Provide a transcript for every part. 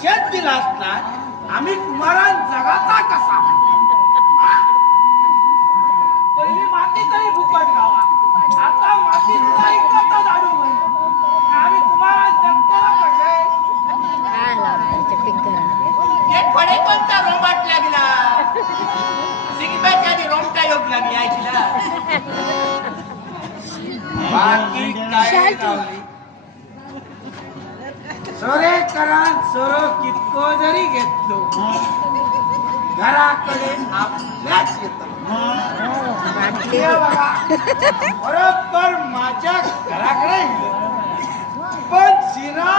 शेत दिला असणार आम्ही कुमारां जगाचा कसा? हा? पहिली माती तरी फुकट गावा आता माती सुद्धा इकडचा झाडू. आम्ही कुमारां जगताना कसे? हे फडे कोणता लागला? सिगब्याच्या आधी रोमटा योग लागली ऐकला? बाकी काय लावली? सोरेकरान सोरो कितको जरी घेतलो घराकडे आपल्याच येतो. बरोबर माझ्या घराकडे. पण शिरा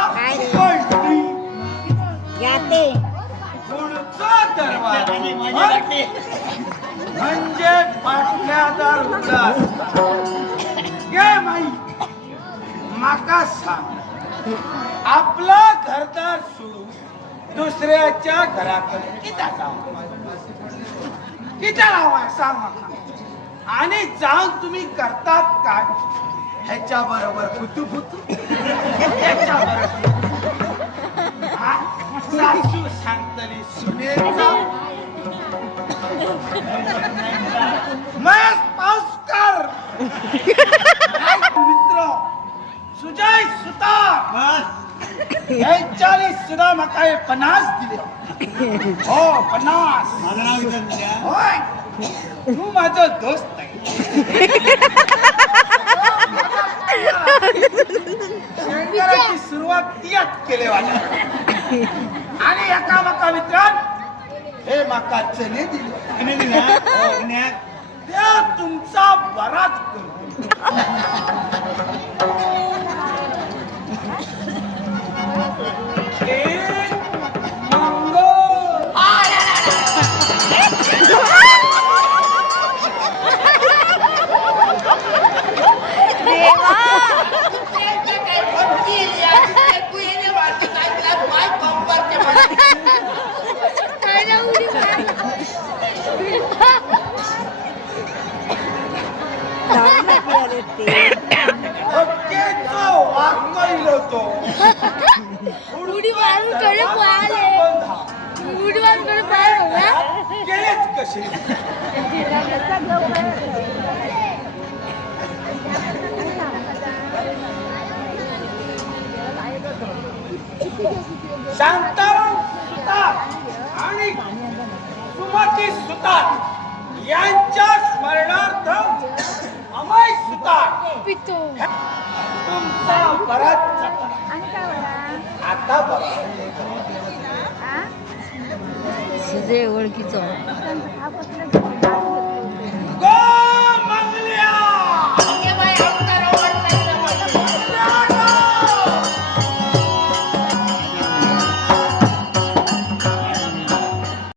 ते पुढचा दरवाजा. म्हणजे पाटल्यादार असता. ये माई माका सांग. आपला घरदार सोडून दुसऱ्याच्या घराकडे किती जाऊ? किती लावा सांग आणि जाऊन तुम्ही करतात काय? ह्याच्या बरोबर फुतू फुतू ह्याच्या बरोबर यांच्यानी सुद्धा म्हाका हे पन्नास दिले? हो पन्नास. माझं नाव होय. तू माझा दोस्त आहे. शंकराची सुरुवात तियात केले वाटत. आणि एका माका मित्रान हे माका चने दिले. हो. त्या तुमचा बराच करतो उडी मारून कडे पळाले उडी मारून कडे पळाले गेलेच कसे शांताराम सुतार आणि सुमती सुतार यांच्या स्मरणार्थ अमय सुतार. पितो. तुमचा बघा आता बघा. सुजय ओळखीचं.